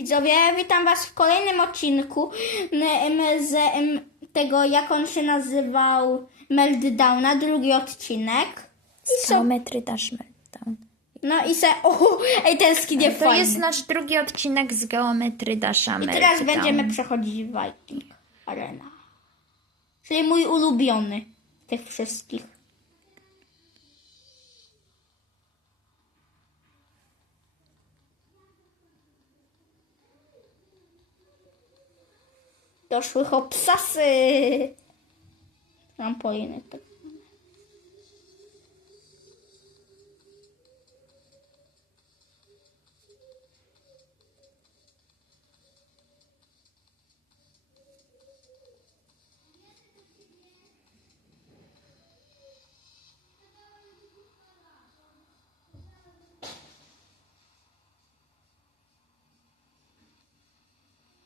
Widzowie, witam Was w kolejnym odcinku z tego, jak on się nazywał, Meltdowna, drugi odcinek. I Geometry Dash Meltdown. no i se, o, ej, ten skin jest To fajny. jest nasz drugi odcinek z Geometry Dasha I Meltdown. teraz będziemy przechodzić Viking Arena. Czyli mój ulubiony tych wszystkich. Doszły hopsasy. Trampoliny.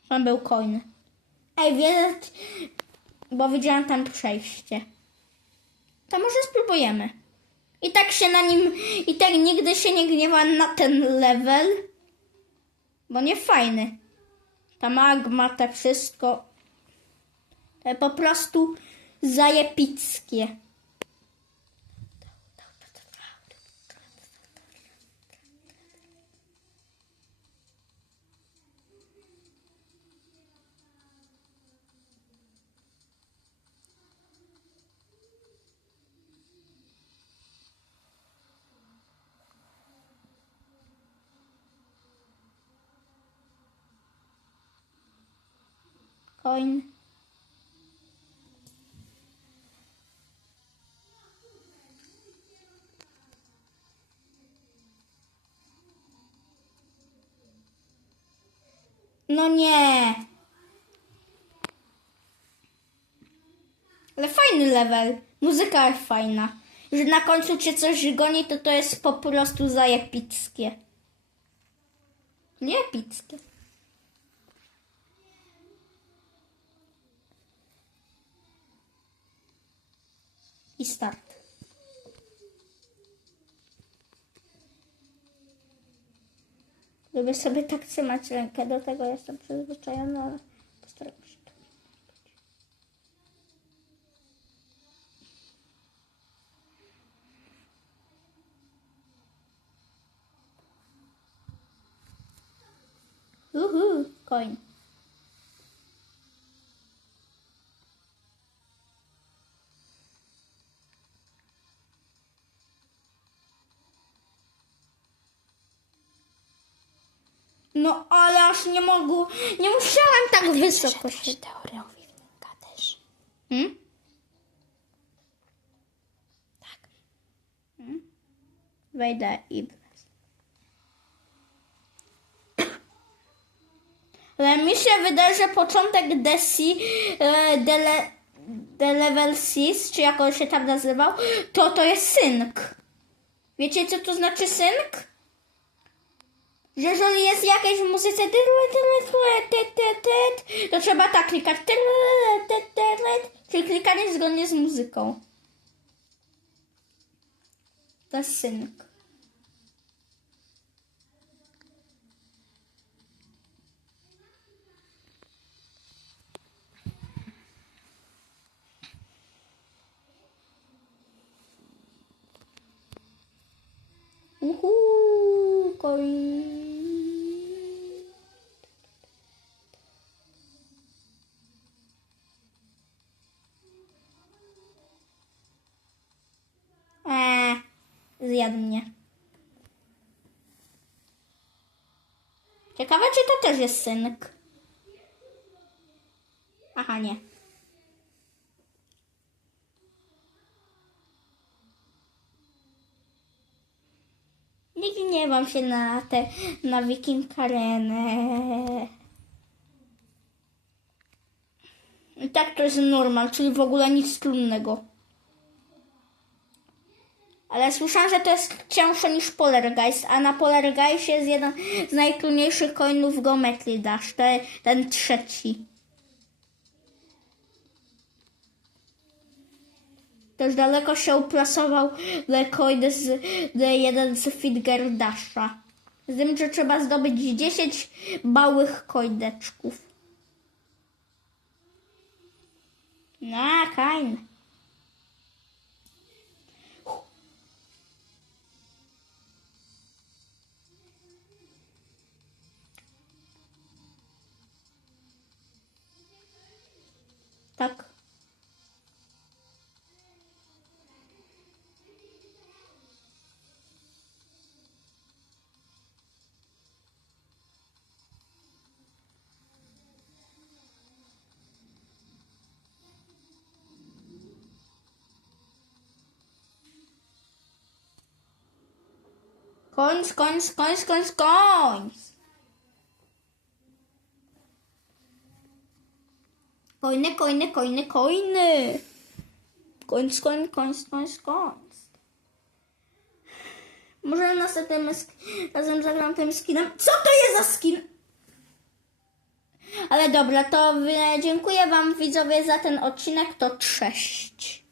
Tam był coin. Ej, wiele, bo widziałam tam przejście. To może spróbujemy. I tak się na nim, i tak nigdy się nie gniewam na ten level, bo nie fajny. Ta magma, te wszystko, po prostu zajepickie. Coin. No nie. Ale fajny level. Muzyka jest fajna. Że na końcu cię coś goni, to to jest po prostu zajepickie. Nie epickie. I start. Lubię sobie tak trzymać rękę, do tego jestem przyzwyczajona, ale postaram się to. Uhu, coin. No ale aż nie mogу, nie musiałam tak wysoko się. Teorią Wiwnika też. Hmm? Tak. Wejdę i... Ale mi się wydaje, że początek Desi, e, de, le, de Level 6, czy jak on się tam nazywał, to to jest synk. Wiecie, co to znaczy synk? Jeżeli jest jakieś w muzyce, to trzeba tak klikać, czyli klikanie zgodnie z muzyką. To zjadł mnie. Ciekawe, czy to też jest synk. Aha, nie. Nie gniewam się na te, na Wiking Arenę. I tak to jest normal, czyli w ogóle nic trudnego. Ale słyszałam, że to jest cięższe niż Polargeist, a na Polargeist jest jeden z najtrudniejszych coinów Geometry Dash, jest ten trzeci. Też daleko się uplasował Coin z the jeden z Finger Dasha. Z tym, że trzeba zdobyć 10 małych kojdeczków. No, fajne. Końc, końc, końc, końc, końc. Kojny, kojny, kojny, kojny. Końc, końc, końc, końc, końc. Może następnym razem zagram tym skinem. Co to jest za skin? Ale dobra, to e, dziękuję Wam widzowie za ten odcinek. To cześć.